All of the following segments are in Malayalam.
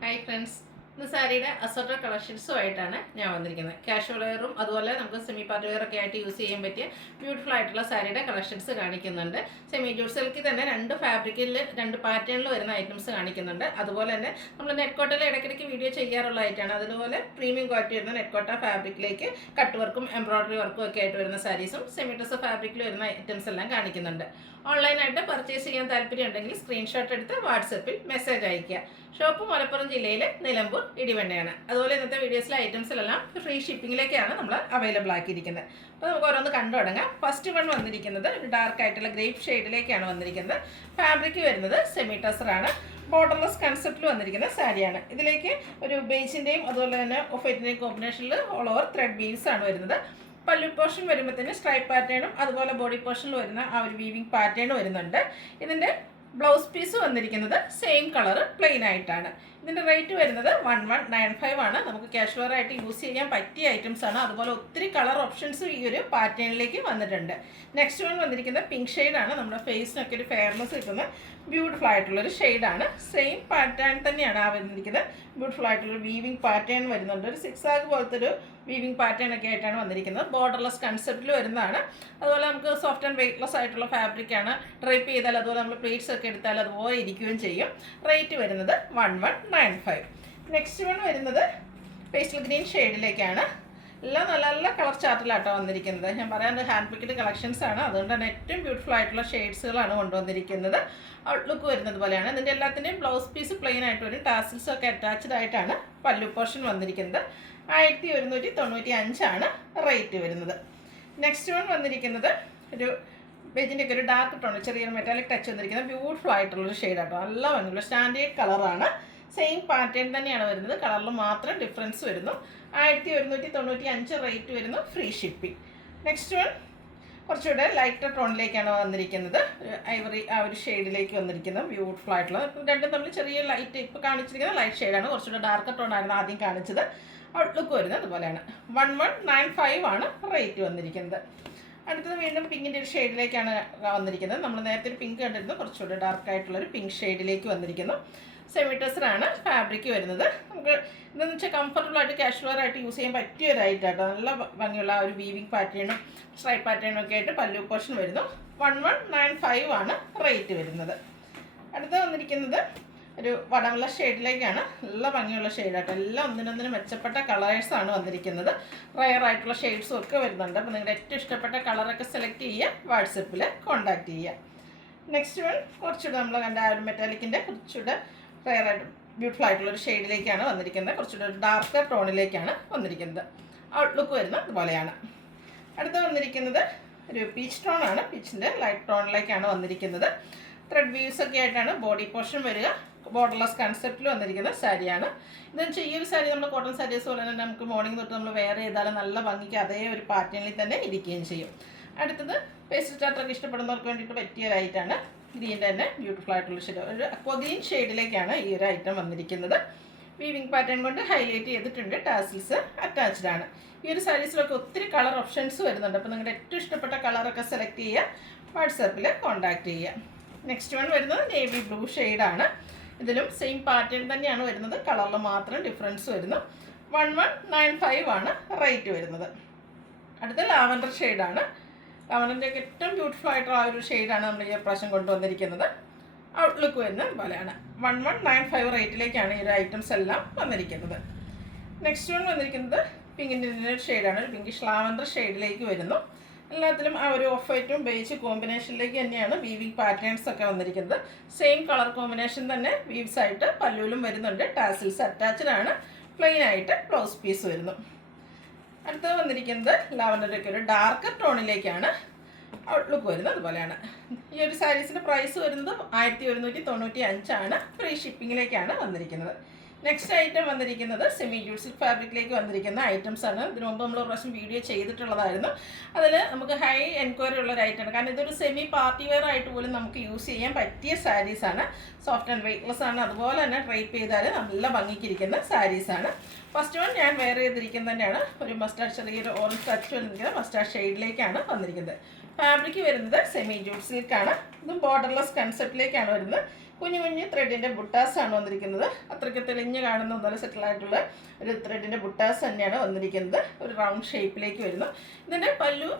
ഹായ് ഫ്രണ്ട്സ്, ഇന്ന് സാരിയുടെ അസോർട്ടഡ് കളക്ഷൻസുമായിട്ടാണ് ഞാൻ വന്നിരിക്കുന്നത്. കാഷ്വൽ വെയറും അതുപോലെ നമുക്ക് സെമി പാർട്ടി വെയറൊക്കെ ആയിട്ട് യൂസ് ചെയ്യാൻ പറ്റിയ ബ്യൂട്ടിഫുൾ ആയിട്ടുള്ള സാരിയുടെ കളക്ഷൻസ് കാണിക്കുന്നുണ്ട്. സെമി ജൂട്ട് സിൽക്കിൽ തന്നെ രണ്ട് ഫാബ്രിക്കിൽ രണ്ട് പാറ്റേണിൽ വരുന്ന ഐറ്റംസ് കാണിക്കുന്നുണ്ട്. അതുപോലെ തന്നെ നമ്മൾ നെറ്റ് കോട്ടയിൽ ഇടയ്ക്കിടയ്ക്ക് വീഡിയോ ചെയ്യാറുള്ള ഐറ്റമാണ്. അതുപോലെ പ്രീമിയം ക്വാളിറ്റി വരുന്ന നെറ്റ് കോട്ട ഫാബ്രിക്കിലേക്ക് കട്ട് വർക്കും എംബ്രോയിഡറി വർക്കും ഒക്കെ ആയിട്ട് വരുന്ന സാരീസും സെമി ഡ്രസ് ഫാബ്രിക്കിൽ വരുന്ന ഐറ്റംസ് എല്ലാം കാണിക്കുന്നുണ്ട്. ഓൺലൈനായിട്ട് പർച്ചേസ് ചെയ്യാൻ താല്പര്യം ഉണ്ടെങ്കിൽ സ്ക്രീൻഷോട്ട് എടുത്ത് വാട്സപ്പിൽ മെസ്സേജ് അയയ്ക്കുക. ഷോപ്പ് മലപ്പുറം ജില്ലയിലെ നിലമ്പൂർ ഇടിവണ്ണയാണ്. അതുപോലെ ഇന്നത്തെ വീഡിയോസിലെ ഐറ്റംസിലെല്ലാം ഫ്രീ ഷിപ്പിങ്ങിലേക്കാണ് നമ്മൾ അവൈലബിൾ ആക്കിയിരിക്കുന്നത്. അപ്പോൾ നമുക്ക് ഓരോന്ന് കണ്ടു തുടങ്ങാം. ഫസ്റ്റ് വൺ വന്നിരിക്കുന്നത് ഒരു ഡാർക്ക് ആയിട്ടുള്ള ഗ്രേപ്പ് ഷെയ്ഡിലേക്കാണ് വന്നിരിക്കുന്നത്. ഫാബ്രിക് വരുന്നത് സെമി ടസറാണ്. ബോർഡർലെസ് കൺസെപ്റ്റിൽ വന്നിരിക്കുന്ന സാരിയാണ്. ഇതിലേക്ക് ഒരു ബേസിൻ്റെയും അതുപോലെ തന്നെ ഒഫൈറ്റിൻ്റെയും കോമ്പിനേഷനിൽ ഓൾ ഓവർ ത്രെഡ് ബീവ്സ് ആണ് വരുന്നത്. പല്ലു പോർഷൻ വരുമ്പോഴത്തേന് സ്ട്രൈപ്പ് പാറ്റേണും അതുപോലെ ബോഡി പോർഷനിൽ വരുന്ന ആ ഒരു വീവിങ് പാറ്റേൺ വരുന്നുണ്ട്. ഇതിൻ്റെ ബ്ലൗസ് പീസ് വന്നിരിക്കുന്നത് സെയിം കളർ പ്ലെയിൻ ആയിട്ടാണ്. ഇതിൻ്റെ റേറ്റ് വരുന്നത് 1195 ആണ്. നമുക്ക് കാഷ്വൽ ആയിട്ട് യൂസ് ചെയ്യാൻ പറ്റിയ ഐറ്റംസ് ആണ്. അതുപോലെ ഒത്തിരി കളർ ഓപ്ഷൻസ് ഈ ഒരു പാറ്റേണിലേക്ക് വന്നിട്ടുണ്ട്. നെക്സ്റ്റ് വൺ വന്നിരിക്കുന്നത് പിങ്ക് ഷെയ്ഡാണ്. നമ്മുടെ ഫേസിനൊക്കെ ഒരു ഫെയർനെസ് കിട്ടുന്ന ബ്യൂട്ടിഫുൾ ആയിട്ടുള്ളൊരു ഷെയ്ഡാണ്. സെയിം പാറ്റേൺ തന്നെയാണ് ആ വന്നിരിക്കുന്നത്. ബ്യൂട്ടിഫുൾ ആയിട്ടുള്ളൊരു വീവിങ് പാറ്റേൺ വരുന്നുണ്ട്. ഒരു സിക്സാഗ് പോലത്തെ ഒരു വീവിങ് പാറ്റേൺ ഒക്കെ ആയിട്ടാണ് വന്നിരിക്കുന്നത്. ബോർഡർലെസ് കൺസെപ്റ്റിൽ വരുന്നതാണ്. അതുപോലെ നമുക്ക് സോഫ്റ്റ് ആൻഡ് വെയ്റ്റ്ലെസ് ആയിട്ടുള്ള ഫാബ്രിക്കാണ്. ഡ്രൈപ്പ് ചെയ്താൽ അതുപോലെ നമ്മൾ പ്ലേറ്റ്സ് ഒക്കെ എടുത്താൽ അതുപോലെ ഇരിക്കുകയും ചെയ്യും. റേറ്റ് വരുന്നത് 1195. നെക്സ്റ്റ് വൺ വരുന്നത് പേസ്റ്റൽ ഗ്രീൻ ഷെയ്ഡിലേക്കാണ്. എല്ലാം നല്ല നല്ല കളർ ചാർട്ടിലാട്ടോ വന്നിരിക്കുന്നത്. ഞാൻ പറയാൻ ഹാൻഡ് പിക്ഡ് കളക്ഷൻസ് ആണ്. അതുകൊണ്ട് തന്നെ ഏറ്റവും ബ്യൂട്ടിഫുൾ ആയിട്ടുള്ള ഷെയ്ഡ്സുകളാണ് കൊണ്ടുവന്നിരിക്കുന്നത്. ഔട്ട്ലുക്ക് വരുന്നത് പോലെയാണ്. ഇതിൻ്റെ എല്ലാത്തിൻ്റെയും ബ്ലൗസ് പീസ് പ്ലെയിൻ ആയിട്ട് വരും. ടാസിൽസ് ഒക്കെ അറ്റാച്ച്ഡ് ആയിട്ടാണ് പല്ലു പോർഷൻ വന്നിരിക്കുന്നത്. 1195 ആണ് റേറ്റ് വരുന്നത്. നെക്സ്റ്റ് വൺ വന്നിരിക്കുന്നത് ഒരു ബെജിൻ്റെ ഒക്കെ ഒരു ഡാർക്ക് ടോൺ, ചെറിയൊരു മെറ്റാലിക് ടച്ച് വന്നിരിക്കുന്നത് ബ്യൂട്ടിഫുൾ ആയിട്ടുള്ളൊരു ഷെയ്ഡാട്ടോ. നല്ല ഭംഗിയുള്ള സ്റ്റാൻഡേർഡ് കളറാണ്. സെയിം പാറ്റേൺ തന്നെയാണ് വരുന്നത്. കളറിൽ മാത്രം ഡിഫറൻസ് വരുന്നു. 1195 റേറ്റ് വരുന്നു. Free shipping. നെക്സ്റ്റ് വൺ കുറച്ചുകൂടെ ലൈറ്റർ ടോണിലേക്കാണ് വന്നിരിക്കുന്നത്. ഐവറി ആ ഒരു ഷെയ്ഡിലേക്ക് വന്നിരിക്കുന്നത് ബ്യൂട്ടിഫുൾ ആയിട്ടുള്ള. രണ്ടും തമ്മിൽ ചെറിയ ലൈറ്റ് ഇപ്പോൾ കാണിച്ചിരിക്കുന്നത് ലൈറ്റ് ഷെയ്ഡാണ്. കുറച്ചുകൂടെ ഡാർക്ക് ടോണായിരുന്നു ആദ്യം കാണിച്ചത്. ഔട്ട്ലുക്ക് വരുന്നത് അതുപോലെയാണ്. 1195 ആണ് റേറ്റ് വന്നിരിക്കുന്നത്. അടുത്തത് വീണ്ടും പിങ്കിൻ്റെ ഒരു ഷെയ്ഡിലേക്കാണ് വന്നിരിക്കുന്നത്. നമ്മൾ നേരത്തെ ഒരു പിങ്ക് കണ്ടിരുന്നു. കുറച്ചുകൂടെ ഡാർക്ക് ആയിട്ടുള്ളൊരു പിങ്ക് ഷെയ്ഡിലേക്ക് വന്നിരിക്കുന്നു. സെമി ടസറാണ് ഫാബ്രിക് വരുന്നത്. നമുക്ക് ഇതെന്ന് വെച്ചാൽ കംഫർട്ടബിൾ ആയിട്ട് കാഷ്വൽ ആയിട്ട് യൂസ് ചെയ്യാൻ പറ്റിയ ഒരു ഐറ്റാട്ടോ. നല്ല ഭംഗിയുള്ള ആ ഒരു വീവിങ് പാറ്റേണും സ്ട്രൈപ്പ് പാറ്റേണും ഒക്കെ ആയിട്ട് പല്ലു പോർഷൻ വരുന്നു. 1195 ആണ് റേറ്റ് വരുന്നത്. അടുത്ത വന്നിരിക്കുന്നത് ഒരു വടമുള്ള ഷെയ്ഡിലേക്കാണ്. നല്ല ഭംഗിയുള്ള ഷെയ്ഡാട്ടോ. എല്ലാം ഒന്നിനൊന്നിനും മെച്ചപ്പെട്ട കളേഴ്സാണ് വന്നിരിക്കുന്നത്. റയർ ആയിട്ടുള്ള ഷെയ്ഡ്സും ഒക്കെ വരുന്നുണ്ട്. അപ്പോൾ നിങ്ങളുടെ ഏറ്റവും ഇഷ്ടപ്പെട്ട കളറൊക്കെ സെലക്ട് ചെയ്യുക, വാട്സപ്പിൽ കോൺടാക്റ്റ് ചെയ്യുക. നെക്സ്റ്റ് വൺ കുറച്ചുകൂടെ നമ്മൾ കണ്ട ആ ഒരു മെറ്റാലിക്കിൻ്റെ കുറച്ചുകൂടെ റയർ ആയിട്ട് ബ്യൂട്ടിഫുൾ ആയിട്ടുള്ളൊരു ഷെയ്ഡിലേക്കാണ് വന്നിരിക്കുന്നത്. കുറച്ചുകൂടെ ഒരു ഡാർക്ക് ടോണിലേക്കാണ് വന്നിരിക്കുന്നത്. ഔട്ട്ലുക്ക് വരുന്നത് അതുപോലെയാണ്. അടുത്ത വന്നിരിക്കുന്നത് ഒരു പീച്ച് ടോണാണ്. പീച്ചിൻ്റെ ലൈറ്റ് ടോണിലേക്കാണ് വന്നിരിക്കുന്നത്. ത്രെഡ് വീവ്സ് ഒക്കെ ആയിട്ടാണ് ബോഡി പോർഷൻ വരിക. ബോർഡർലെസ് കൺസെപ്റ്റിൽ വന്നിരിക്കുന്ന സാരിയാണ്. ഇതെന്ന് വെച്ചാൽ ഈ ഒരു സാരി നമ്മൾ കോട്ടൺ സാരീസ് പോലെ തന്നെ നമുക്ക് മോർണിംഗ് തൊട്ട് നമ്മൾ വെയർ ചെയ്താലും നല്ല ഭംഗിക്ക് അതേ ഒരു പാറ്റേണിൽ തന്നെ ഇരിക്കുകയും ചെയ്യും. അടുത്തത് പേസ്റ്റൽ ചാർട്ടൊക്കെ ഇഷ്ടപ്പെടുന്നവർക്ക് വേണ്ടിയിട്ട് പറ്റിയതായിട്ടാണ് ഗ്രീൻ്റെ തന്നെ ബ്യൂട്ടിഫുൾ ആയിട്ടുള്ള ഷെയ്ഡ്, ഒരു അക്വ ഗ്രീൻ ഷെയ്ഡിലേക്കാണ് ഈ ഒരു ഐറ്റം വന്നിരിക്കുന്നത്. വീവിങ് പാറ്റേൺ കൊണ്ട് ഹൈലൈറ്റ് ചെയ്തിട്ടുണ്ട്. ടാസിൽസ് അറ്റാച്ച്ഡ് ആണ്. ഈ ഒരു സാരീസിലൊക്കെ ഒത്തിരി കളർ ഓപ്ഷൻസ് വരുന്നുണ്ട്. അപ്പോൾ നിങ്ങളുടെ ഏറ്റവും ഇഷ്ടപ്പെട്ട കളറൊക്കെ സെലക്ട് ചെയ്യുക, വാട്സാപ്പിൽ കോൺടാക്റ്റ് ചെയ്യുക. നെക്സ്റ്റ് വൺ വരുന്നത് നേവി ബ്ലൂ ഷെയ്ഡാണ്. ഇതിലും സെയിം പാറ്റേൺ തന്നെയാണ് വരുന്നത്. കളറിൽ മാത്രം ഡിഫറൻസ് വരുന്നു. 1195 ആണ് റേറ്റ് വരുന്നത്. അടുത്ത ലാവൻഡർ ഷെയ്ഡാണ്. ലാവൻഡറിൻ്റെ ഒക്കെ ഏറ്റവും ബ്യൂട്ടിഫുൾ ആയിട്ടുള്ള ആ ഒരു ഷെയ്ഡാണ് നമ്മൾ ഈ പ്രാവശ്യം കൊണ്ടുവന്നിരിക്കുന്നത്. ഔട്ട്ലുക്ക് വരുന്നത് പോലെയാണ്. 1195 റേറ്റിലേക്കാണ് ഈ ഒരു ഐറ്റംസ് എല്ലാം വന്നിരിക്കുന്നത്. നെക്സ്റ്റ് വൺ വന്നിരിക്കുന്നത് പിങ്കിൻ്റെ ഒരു ഷെയ്ഡാണ്. ഒരു പിങ്കിഷ് ലാവൻഡർ ഷെയ്ഡിലേക്ക് വരുന്നു. എല്ലാത്തിലും ആ ഒരു ഓഫ് വൈറ്റും ബേജ് കോമ്പിനേഷനിലേക്ക് തന്നെയാണ് വീവിങ് പാറ്റേൺസ് ഒക്കെ വന്നിരിക്കുന്നത്. സെയിം കളർ കോമ്പിനേഷൻ തന്നെ വീവ്സ് ആയിട്ട് പല്ലുവിലും വരുന്നുണ്ട്. ടാസിൽസ് അറ്റാച്ച്ഡ് ആണ്. പ്ലെയിൻ ആയിട്ട് ബ്ലൗസ് പീസ് വരുന്നു. അടുത്തത് വന്നിരിക്കുന്നത് ലാവൻഡറിൻ്റെ ഒരു ഡാർക്ക് ടോണിലേക്കാണ്. ഔട്ട്ലുക്ക് വരുന്നത് അതുപോലെയാണ്. ഈ ഒരു സാരീസിൻ്റെ പ്രൈസ് വരുന്നത് 1195 ആണ്. ഫ്രീ ഷിപ്പിങ്ങിലേക്കാണ് വന്നിരിക്കുന്നത്. നെക്സ്റ്റ് ഐറ്റം വന്നിരിക്കുന്നത് സെമി ജൂട്ട് സിൽക്ക് ഫാബ്രിക്കിലേക്ക് വന്നിരിക്കുന്ന ഐറ്റംസ് ആണ്. ഇതിനു മുമ്പ് നമ്മൾ ഒരു പ്രാവശ്യം വീഡിയോ ചെയ്തിട്ടുള്ളതായിരുന്നു. അതിൽ നമുക്ക് ഹൈ എൻക്വയറി ഉള്ള ഒരു ഐറ്റമാണ്. കാരണം ഇതൊരു സെമി പാർട്ടി വെയർ ആയിട്ട് പോലും നമുക്ക് യൂസ് ചെയ്യാൻ പറ്റിയ സാരീസാണ്. സോഫ്റ്റ് ആൻഡ് വെയ്റ്റ്ലെസ് ആണ്. അതുപോലെ തന്നെ ഡ്രൈപ്പ് ചെയ്താൽ നല്ല ഭംഗിക്കിരിക്കുന്ന സാരീസാണ്. ഫസ്റ്റ് വൺ ഞാൻ വെയർ ചെയ്തിരിക്കുന്നത് തന്നെയാണ്. ഒരു മസ്റ്റാർഡ് ചെറിയൊരു ഓറഞ്ച് ടച്ച് വന്നിരിക്കുന്നത് മസ്റ്റാർഡ് ഷെയ്ഡിലേക്കാണ് വന്നിരിക്കുന്നത്. ഫാബ്രിക് വരുന്നത് സെമി ജൂട്ട് സിൽക്കാണ്. ഇതും ബോർഡർലെസ് കൺസെപ്റ്റിലേക്കാണ് വരുന്നത്. കുഞ്ഞു കുഞ്ഞു ത്രെഡിൻ്റെ ബുട്ടാസാണ് വന്നിരിക്കുന്നത്. അത്രയ്ക്ക് തെളിഞ്ഞ് കാണുന്ന നല്ല സെറ്റിലായിട്ടുള്ള ഒരു ത്രെഡിൻ്റെ ബുട്ടാസ് തന്നെയാണ് വന്നിരിക്കുന്നത്. ഒരു റൗണ്ട് ഷേപ്പിലേക്ക് വരുന്നു. ഇതിൻ്റെ പല്ലു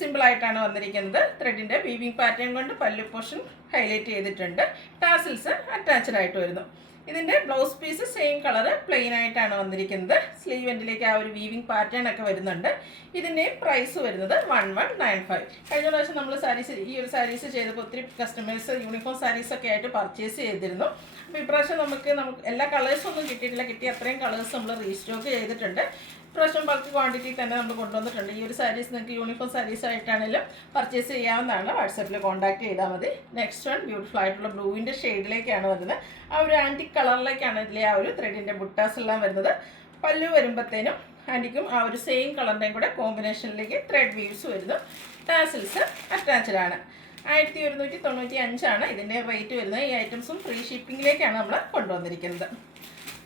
സിമ്പിളായിട്ടാണ് വന്നിരിക്കുന്നത്. ത്രെഡിൻ്റെ വീവിങ് പാറ്റേൺ കൊണ്ട് പല്ലു പോർഷൻ ഹൈലൈറ്റ് ചെയ്തിട്ടുണ്ട്. ടാസിൽസ് അറ്റാച്ച്ഡ് ആയിട്ട് വരുന്നു. ഇതിൻ്റെ blouse piece same colour plain ആയിട്ടാണ് വന്നിരിക്കുന്നത്. സ്ലീവ് എൻഡിലേക്ക് ആ ഒരു വീവിങ് പാറ്റേൺ ഒക്കെ വരുന്നുണ്ട്. ഇതിൻ്റെ പ്രൈസ് വരുന്നത് 1195. കഴിഞ്ഞ പ്രാവശ്യം നമ്മൾ ഈ ഒരു സാരീസ് ചെയ്തപ്പോൾ ഒത്തിരി കസ്റ്റമേഴ്സ് യൂണിഫോം സാരീസൊക്കെ ആയിട്ട് പർച്ചേസ് ചെയ്തിരുന്നു. അപ്പോൾ ഇപ്രാവശ്യം നമുക്ക് എല്ലാ കളേഴ്സൊന്നും കിട്ടിയിട്ടില്ല. കിട്ടിയ അത്രയും കളേഴ്സ് നമ്മൾ റീസ്റ്റോക്ക് ചെയ്തിട്ടുണ്ട്. ഇപ്രാവശ്യം ബൾക്ക് ക്വാണ്ടിറ്റി തന്നെ നമ്മൾ കൊണ്ടുവന്നിട്ടുണ്ട്. ഈ ഒരു സാരീസ് നിങ്ങൾക്ക് യൂണിഫോം സാരീസ് ആയിട്ടാണെങ്കിലും പർച്ചേസ് ചെയ്യാവുന്നതാണ്. വാട്സാപ്പിൽ കോൺടാക്ട് ചെയ്താൽ മതി. നെക്സ്റ്റ് വൺ ബ്യൂട്ടിഫുൾ ആയിട്ടുള്ള ബ്ലൂവിൻ്റെ ഷെയ്ഡിലേക്കാണ് വരുന്നത്. ആ ഒരു ആൻറ്റിക് കളറിലേക്കാണ് ഇതിലെ ആ ഒരു ത്രെഡിൻ്റെ ബുട്ടാസ് എല്ലാം വരുന്നത്. പല്ലു വരുമ്പോഴത്തേനും ആൻറ്റിക്കും ആ ഒരു സെയിം കളറിൻ്റെയും കൂടെ കോമ്പിനേഷനിലേക്ക് ത്രെഡ് വീവ്സ് വരുന്നു. ടാസിൽസ് അറ്റാച്ച്ഡ് ആണ്. 1195 ഇതിൻ്റെ റേറ്റ് വരുന്നത്. ഈ ഐറ്റംസും ഫ്രീ ഷിപ്പിങ്ങിലേക്കാണ് നമ്മൾ കൊണ്ടുവന്നിരിക്കുന്നത്.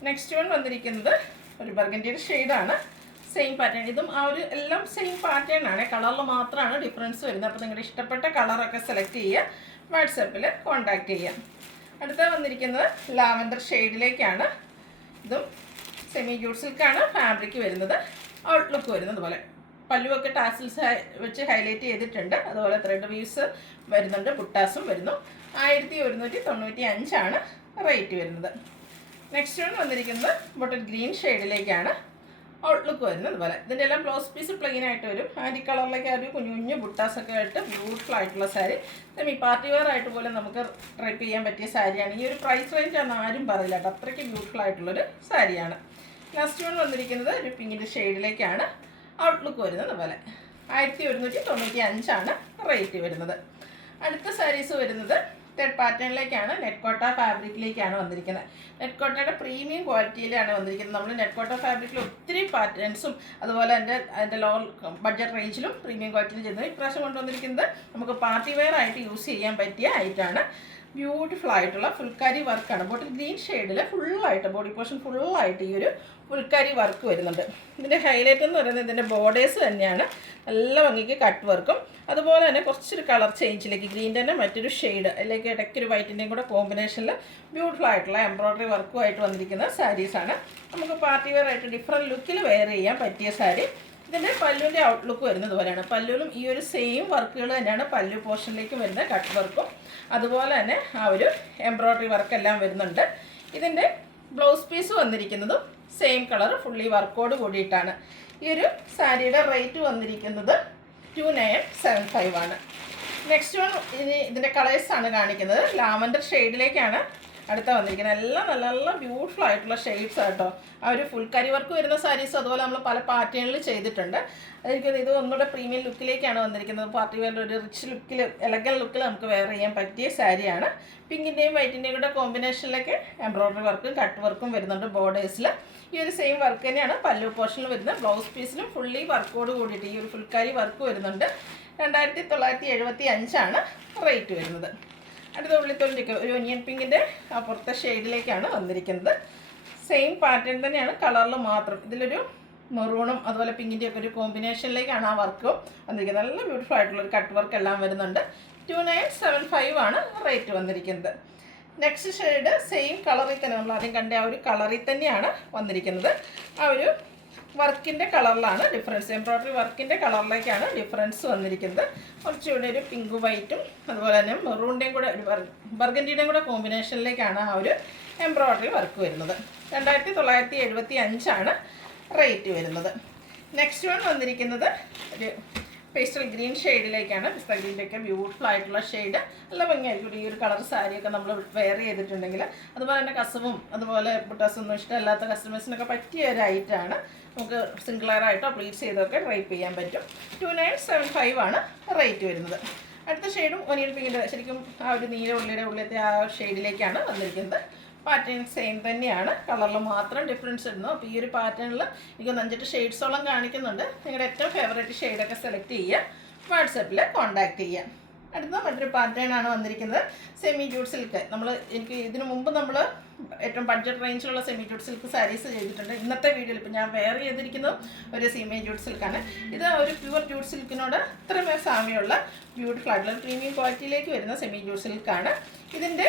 നെക്സ്റ്റ് വൺ വന്നിരിക്കുന്നത് ഒരു ബർഗൻഡിയുടെ ഷെയ്ഡാണ്. Same pattern. ഇതും ആ ഒരു എല്ലാം സെയിം പാറ്റേൺ ആണ്. കളറിൽ മാത്രമാണ് ഡിഫറൻസ് വരുന്നത്. അപ്പോൾ നിങ്ങളുടെ ഇഷ്ടപ്പെട്ട കളറൊക്കെ സെലക്ട് ചെയ്യുക. വാട്സാപ്പിൽ കോൺടാക്ട് ചെയ്യാം. അടുത്ത വന്നിരിക്കുന്നത് ലാവൻഡർ ഷെയ്ഡിലേക്കാണ്. ഇതും സെമി ജൂട്ട് സിൽക്കാണ് ഫാബ്രിക് വരുന്നത്. ഔട്ട്ലുക്ക് വരുന്നത് പോലെ പല്ലുവൊക്കെ ടാസിൽസ് വെച്ച് ഹൈലൈറ്റ് ചെയ്തിട്ടുണ്ട്. അതുപോലെ ത്രെഡ് വീവ്സ് വരുന്നുണ്ട്. ബുട്ടാസും വരുന്നു. 1195 റേറ്റ് വരുന്നത്. നെക്സ്റ്റ് വൺ വന്നിരിക്കുന്നത് ബോട്ടിൽ ഗ്രീൻ ഷെയ്ഡിലേക്കാണ്. ഔട്ട്ലുക്ക് വരുന്നത് അതുപോലെ. ഇതിൻ്റെ എല്ലാം ബ്ലൗസ് പീസ് പ്ലെയിൻ ആയിട്ട് വരും. ആൻറ്റി കളറിലേക്ക് ഒരു കുഞ്ഞു കുഞ്ഞു ബുട്ടാസൊക്കെ ആയിട്ട് ബ്യൂട്ടിഫുൾ ആയിട്ടുള്ള സാരി. ഈ പാർട്ടി വെയർ ആയിട്ട് പോലെ നമുക്ക് ഡ്രൈപ്പ് ചെയ്യാൻ പറ്റിയ സാരിയാണ്. ഈ ഒരു പ്രൈസ് റേഞ്ച് ആണ് ആരും പറയില്ല കേട്ടോ. അത്രയ്ക്ക് ബ്യൂട്ടിഫുൾ ആയിട്ടുള്ളൊരു സാരിയാണ്. ലാസ്റ്റ് വൺ വന്നിരിക്കുന്നത് ഒരു പിങ്കിൻ്റെ ഷെയ്ഡിലേക്കാണ്. ഔട്ട്ലുക്ക് വരുന്നത് അതുപോലെ. 1195 റേറ്റ് വരുന്നത്. അടുത്ത സാരീസ് വരുന്നത് തേർഡ് പാറ്റേണിലേക്കാണ്. നെറ്റ് കോട്ട ഫാബ്രിക്കിലേക്കാണ് വന്നിരിക്കുന്നത്. നെറ്റ് കോട്ടയുടെ പ്രീമിയം ക്വാളിറ്റിയിലാണ് വന്നിരിക്കുന്നത്. നമ്മൾ നെറ്റ് കോട്ട ഫാബ്രിക്കിൽ ഒത്തിരി പാറ്റേൺസും അതുപോലെ അതിൻ്റെ ലോ ബഡ്ജറ്റ് റേഞ്ചിലും പ്രീമിയം ക്വാളിറ്റിയിൽ ചെയ്യുന്നത്. ഇപ്രാവശ്യം കൊണ്ടുവന്നിരിക്കുന്നത് നമുക്ക് പാർട്ടി വെയർ ആയിട്ട് യൂസ് ചെയ്യാൻ പറ്റിയ ഐറ്റാണ്. ബ്യൂട്ടിഫുൾ ആയിട്ടുള്ള ഫുൾക്കാരി വർക്കാണ്. ബോട്ടിൽ ഗ്രീൻ ഷെയ്ഡിൽ ഫുള്ളായിട്ട് ബോഡി പോർഷൻ ഫുള്ളായിട്ട് ഈ ഒരു ഫുൾക്കാരി വർക്ക് വരുന്നുണ്ട്. ഇതിൻ്റെ ഹൈലൈറ്റ് എന്ന് പറയുന്നത് ഇതിൻ്റെ ബോർഡേഴ്സ് തന്നെയാണ്. നല്ല ഭംഗിക്ക് കട്ട് വർക്കും അതുപോലെ തന്നെ കുറച്ചൊരു കളർ ചേഞ്ചിലേക്ക് ഗ്രീൻ്റെ തന്നെ മറ്റൊരു ഷെയ്ഡ് അതിലേക്ക് ഇടയ്ക്കൊരു വൈറ്റിൻ്റെയും കൂടെ കോമ്പിനേഷനിൽ ബ്യൂട്ടിഫുൾ ആയിട്ടുള്ള എംബ്രോയ്ഡറി വർക്കുമായിട്ട് വന്നിരിക്കുന്ന സാരീസാണ്. നമുക്ക് പാർട്ടി വെയർ ആയിട്ട് ഡിഫറെൻറ്റ് ലുക്കിൽ വെയർ ചെയ്യാൻ പറ്റിയ സാരി. ഇതിൻ്റെ പല്ലുവിൻ്റെ ഔട്ട്ലുക്ക് വരുന്നത് പോലെയാണ്. പല്ലുവിലും ഈ ഒരു സെയിം വർക്കുകൾ തന്നെയാണ് പല്ലു പോർഷനിലേക്ക് വരുന്ന കട്ട് വർക്കും അതുപോലെ തന്നെ ആ ഒരു എംബ്രോയ്ഡറി വർക്കെല്ലാം വരുന്നുണ്ട്. ഇതിൻ്റെ ബ്ലൗസ് പീസ് വന്നിരിക്കുന്നതും സെയിം കളർ ഫുള്ളി വർക്കോട് കൂടിയിട്ടാണ്. ഈ ഒരു സാരിയുടെ റേറ്റ് വന്നിരിക്കുന്നത് 2975 നെക്സ്റ്റ് വൺ ഇതിൻ്റെ കളേഴ്സാണ് കാണിക്കുന്നത്. ലാവൻഡർ ഷെയ്ഡിലേക്കാണ് അടുത്ത വന്നിരിക്കുന്നത്. എല്ലാം നല്ല നല്ല ബ്യൂട്ടിഫുൾ ആയിട്ടുള്ള ഷെയ്ഡ്സ് ആട്ടോ. ആ ഒരു ഫുൾ കരി വർക്ക് വരുന്ന സാരീസ് അതുപോലെ നമ്മൾ പല പാറ്റേണിൽ ചെയ്തിട്ടുണ്ട്. അതെനിക്കത് ഇത് ഒന്നുകൂടെ പ്രീമിയം ലുക്കിലേക്കാണ് വന്നിരിക്കുന്നത്. പാർട്ടി വെയർ ഒരു റിച്ച് ലുക്കിൽ എലഗൻ ലുക്കിൽ നമുക്ക് വെയർ ചെയ്യാൻ പറ്റിയ സാരിയാണ്. പിങ്കിൻ്റെയും വൈറ്റിൻ്റെയും കൂടെ കോമ്പിനേഷനിലൊക്കെ എംബ്രോയ്ഡറി വർക്കും കട്ട് വർക്കും വരുന്നുണ്ട് ബോർഡേഴ്സിൽ. ഈ ഒരു സെയിം വർക്ക് തന്നെയാണ് പല്ലു പോർഷനിൽ വരുന്നത്. ബ്ലൗസ് പീസിലും ഫുള്ളി വർക്കോട് കൂടിയിട്ട് ഈ ഒരു ഫുൾക്കാരി വർക്ക് വരുന്നുണ്ട്. 2975 റേറ്റ് വരുന്നത്. അടുത്ത ഉള്ളിത്തൊലിക്ക് ഒരു ഒനിയൻ പിങ്കിൻ്റെ പുറത്തെ ഷെയ്ഡിലേക്കാണ് വന്നിരിക്കുന്നത്. സെയിം പാറ്റേൺ തന്നെയാണ് കളറിൽ മാത്രം. ഇതിലൊരു മെറൂണും അതുപോലെ പിങ്കിൻ്റെ ഒക്കെ ഒരു കോമ്പിനേഷനിലേക്കാണ് ആ വർക്കും വന്നിരിക്കുന്നത്. നല്ല ബ്യൂട്ടിഫുൾ ആയിട്ടുള്ളൊരു കട്ട് വർക്ക് എല്ലാം വരുന്നുണ്ട്. 2975 റേറ്റ് വന്നിരിക്കുന്നത്. നെക്സ്റ്റ് ഷെയ്ഡ് സെയിം കളറിൽ തന്നെ നമ്മൾ ആദ്യം കണ്ട ആ ഒരു കളറിൽ തന്നെയാണ് വന്നിരിക്കുന്നത്. ആ ഒരു വർക്കിൻ്റെ കളറിലാണ് ഡിഫറൻസ്. എംബ്രോയ്ഡറി വർക്കിൻ്റെ കളറിലേക്കാണ് ഡിഫറൻസ് വന്നിരിക്കുന്നത്. കുറച്ചുകൂടെ ഒരു പിങ്ക് വൈറ്റും അതുപോലെ തന്നെ മെറൂണിൻ്റെയും കൂടെ ഒരു ബർഗൻഡിയുടെയും കൂടെ കോമ്പിനേഷനിലേക്കാണ് ആ ഒരു എംബ്രോയ്ഡറി വർക്ക് വരുന്നത്. 2975 റേറ്റ് വരുന്നത്. നെക്സ്റ്റ് വൺ വന്നിരിക്കുന്നത് ഒരു പേസ്റ്റൽ ഗ്രീൻ ഷെയ്ഡിലേക്കാണ്. പിസ്ത ഗ്രീൻ്റെയൊക്കെ ബ്യൂട്ടിഫുൾ ആയിട്ടുള്ള ഷെയ്ഡ്. നല്ല ഭംഗിയായിരിക്കും ഈ ഒരു കളർ സാരിയൊക്കെ നമ്മൾ വെയർ ചെയ്തിട്ടുണ്ടെങ്കിൽ. അതുപോലെ തന്നെ കസവും അതുപോലെ ബുട്ടാസൊന്നും ഇഷ്ടമല്ലാത്ത കസ്റ്റമേഴ്സിനൊക്കെ പറ്റിയ ഒരു ഐറ്റാണ്. നമുക്ക് സിംഗിളറായിട്ടോ പ്ലീറ്റ്സ് ചെയ്തൊക്കെ ഡ്രൈപ്പ് ചെയ്യാൻ പറ്റും. 2975 റേറ്റ് വരുന്നത്. അടുത്ത ഷെയ്ഡും ഒനിയൻ പിങ്കിൻ്റെ ശരിക്കും ആ ഒരു നീല ഉള്ളിലത്തെ ആ ഷെയ്ഡിലേക്കാണ് വന്നിരിക്കുന്നത്. പാറ്റേൺ സെയിം തന്നെയാണ്. കളറിൽ മാത്രം ഡിഫറൻസ് വരുന്നു. അപ്പോൾ ഈ ഒരു പാറ്റേണിൽ എനിക്ക് 5-8 ഷെയ്ഡ്സോളം കാണിക്കുന്നുണ്ട്. നിങ്ങളുടെ ഏറ്റവും ഫേവറേറ്റ് ഷെയ്ഡൊക്കെ സെലക്ട് ചെയ്യുക. വാട്സാപ്പിൽ കോൺടാക്റ്റ് ചെയ്യാം. അടുത്ത മറ്റൊരു പാറ്റേണാണ് വന്നിരിക്കുന്നത്. Semi jute silk. എനിക്ക് ഇതിനു മുമ്പ് നമ്മൾ ഏറ്റവും ബഡ്ജറ്റ് റേഞ്ചിലുള്ള സെമി ജൂട്ട് സിൽക്ക് സാരീസ് ചെയ്തിട്ടുണ്ട്. ഇന്നത്തെ വീഡിയോയിൽ ഇപ്പോൾ ഞാൻ വെയർ ചെയ്തിരിക്കുന്നത് ഒരു സെമി ജൂട്ട് സിൽക്കാണ്. ഇത് ഒരു പ്യുവർ ജൂട്ട് സിൽക്കിനോട് അത്രമേ സാമ്യമുള്ള ബ്യൂട്ടിഫുൾ ആയിട്ടുള്ള പ്രീമിയം ക്വാളിറ്റിയിലേക്ക് വരുന്ന സെമി ജൂട്ട് സിൽക്കാണ്. ഇതിൻ്റെ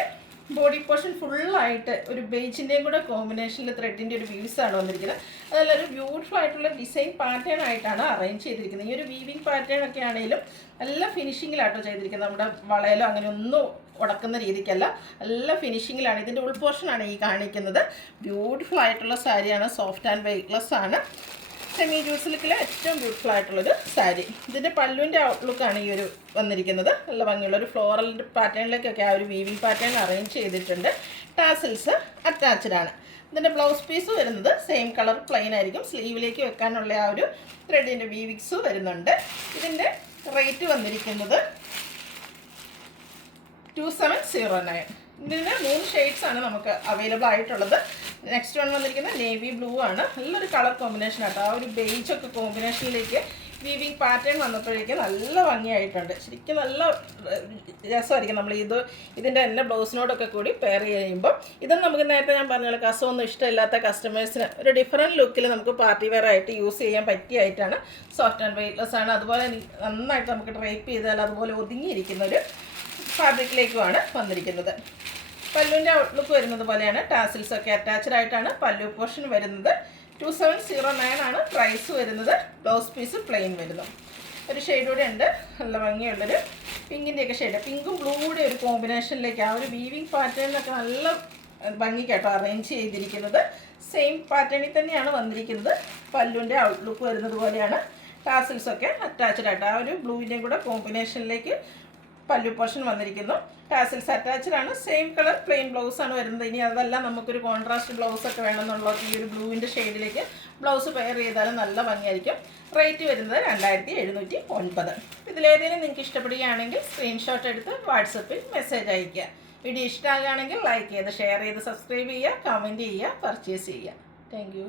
ബോഡി പോർഷൻ ഫുള്ളായിട്ട് ഒരു ബേജിൻ്റെയും കൂടെ കോമ്പിനേഷനിൽ ത്രെഡിൻ്റെ ഒരു വ്യൂസാണ് വന്നിരിക്കുന്നത്. അതെല്ലാം ഒരു ബ്യൂട്ടിഫുൾ ആയിട്ടുള്ള ഡിസൈൻ പാറ്റേൺ ആയിട്ടാണ് അറേഞ്ച് ചെയ്തിരിക്കുന്നത്. ഈ ഒരു വീവിങ് പാറ്റേൺ ഒക്കെ ആണെങ്കിലും നല്ല ഫിനിഷിങ്ങിലാട്ടോ ചെയ്തിരിക്കുന്നത്. നമ്മുടെ വളയിലോ അങ്ങനെ ഒന്നും ഉടക്കുന്ന രീതിക്കല്ല, നല്ല ഫിനിഷിങ്ങിലാണ്. ഇതിൻ്റെ ഉൾ പോർഷനാണ് ഈ കാണിക്കുന്നത്. ബ്യൂട്ടിഫുൾ ആയിട്ടുള്ള സാരിയാണ്, സോഫ്റ്റ് ആൻഡ് വെയ്റ്റ്ലെസ് ആണ്. സെമി ജൂട്ട് സിൽക്കിലെ ഏറ്റവും ബ്യൂട്ടിഫുൾ ആയിട്ടുള്ളൊരു സാരി. ഇതിൻ്റെ പല്ലുവിൻ്റെ ഔട്ട്ലുക്കാണ് ഈ ഒരു വന്നിരിക്കുന്നത്. നല്ല ഭംഗിയുള്ള ഒരു ഫ്ലോറൽ പാറ്റേണിലേക്കൊക്കെ ആ ഒരു വീവിങ് പാറ്റേൺ അറേഞ്ച് ചെയ്തിട്ടുണ്ട്. ടാസിൽസ് അറ്റാച്ച്ഡ് ആണ്. ഇതിൻ്റെ ബ്ലൗസ് പീസ് വരുന്നത് സെയിം കളർ പ്ലെയിൻ ആയിരിക്കും. സ്ലീവിലേക്ക് വെക്കാനുള്ള ആ ഒരു ത്രെഡിൻ്റെ വീവിങ്സ് വരുന്നുണ്ട്. ഇതിൻ്റെ റേറ്റ് വന്നിരിക്കുന്നത് 2709. ഇതിന് 3 ഷെയ്ഡ്സാണ് നമുക്ക് അവൈലബിൾ ആയിട്ടുള്ളത്. നെക്സ്റ്റ് വൺ വന്നിരിക്കുന്നത് നേവി ബ്ലൂ ആണ്. നല്ലൊരു കളർ കോമ്പിനേഷൻ ആട്ടോ. ആ ഒരു ബേജൊക്കെ കോമ്പിനേഷനിലേക്ക് വീവിങ് പാറ്റേൺ വന്നപ്പോഴേക്കും നല്ല ഭംഗിയായിട്ടുണ്ട്. ശരിക്കും നല്ല രസമായിരിക്കും നമ്മൾ ഇതിൻ്റെ തന്നെ ബ്ലൗസിനോടൊക്കെ കൂടി പെയർ ചെയ്യുമ്പോൾ. ഇതും നമുക്ക് നേരത്തെ ഞാൻ പറഞ്ഞ കസമൊന്നും ഇഷ്ടമില്ലാത്ത കസ്റ്റമേഴ്സിന് ഒരു ഡിഫറൻറ്റ് ലുക്കിൽ നമുക്ക് പാർട്ടി വെയർ ആയിട്ട് യൂസ് ചെയ്യാൻ പറ്റിയായിട്ടാണ്. സോഫ്റ്റ് ആൻഡ് വെയ്റ്റ്ലെസ് ആണ്. അതുപോലെ നന്നായിട്ട് നമുക്ക് ഡ്രൈപ്പ് ചെയ്താൽ അതുപോലെ ഒതുങ്ങിയിരിക്കുന്നൊരു ഫാബ്രിക്കിലേക്കുമാണ് വന്നിരിക്കുന്നത്. പല്ലുവിൻ്റെ ഔട്ട്ലുക്ക് വരുന്നത് പോലെയാണ്. ടാസിൽസ് ഒക്കെ അറ്റാച്ച്ഡ് ആയിട്ടാണ് പല്ലു പോർഷൻ വരുന്നത്. 2709 ആണ് പ്രൈസ് വരുന്നത്. ബ്ലൗസ് പീസ് പ്ലെയിൻ വരുന്നു. ഒരു ഷെയ്ഡ് കൂടെ ഉണ്ട്, നല്ല ഭംഗിയുള്ളൊരു പിങ്കിൻ്റെയൊക്കെ ഷെയ്ഡ്. പിങ്കും ബ്ലൂയുടെ ഒരു കോമ്പിനേഷനിലേക്ക് ആ ഒരു വീവിങ് പാറ്റേണിലൊക്കെ നല്ല ഭംഗിക്കാട്ടോ അറേഞ്ച് ചെയ്തിരിക്കുന്നത്. സെയിം പാറ്റേണിൽ തന്നെയാണ് വന്നിരിക്കുന്നത്. പല്ലുവിൻ്റെ ഔട്ട്ലുക്ക് വരുന്നത് പോലെയാണ്. ടാസിൽസൊക്കെ അറ്റാച്ച്ഡ് ആയിട്ട് ആ ഒരു ബ്ലൂവിൻ്റെയും കൂടെ കോമ്പിനേഷനിലേക്ക് പല്ലു പോർഷൻ വന്നിരിക്കുന്നു. ടാസിൽസ് അറ്റാച്ച്ഡ് ആണ്. സെയിം കളർ പ്ലെയിൻ ബ്ലൗസ് ആണ് വരുന്നത്. ഇനി അതെല്ലാം നമുക്കൊരു കോൺട്രാസ്റ്റ് ബ്ലൗസൊക്കെ വേണമെന്നുള്ളത് ഈ ഒരു ബ്ലൂവിൻ്റെ ഷെയ്ഡിലേക്ക് ബ്ലൗസ് പെയർ ചെയ്താലും നല്ല ഭംഗിയായിരിക്കും. റേറ്റ് വരുന്നത് 2709. ഇതിലേതെങ്കിലും നിങ്ങൾക്ക് ഇഷ്ടപ്പെടുകയാണെങ്കിൽ സ്ക്രീൻഷോട്ട് എടുത്ത് വാട്സപ്പിൽ മെസ്സേജ് അയയ്ക്കുക. വീഡിയോ ഇഷ്ടമാകുകയാണെങ്കിൽ ലൈക്ക് ചെയ്ത് ഷെയർ ചെയ്ത് സബ്സ്ക്രൈബ് ചെയ്യുക, കമൻറ്റ് ചെയ്യുക, പർച്ചേസ് ചെയ്യുക. താങ്ക്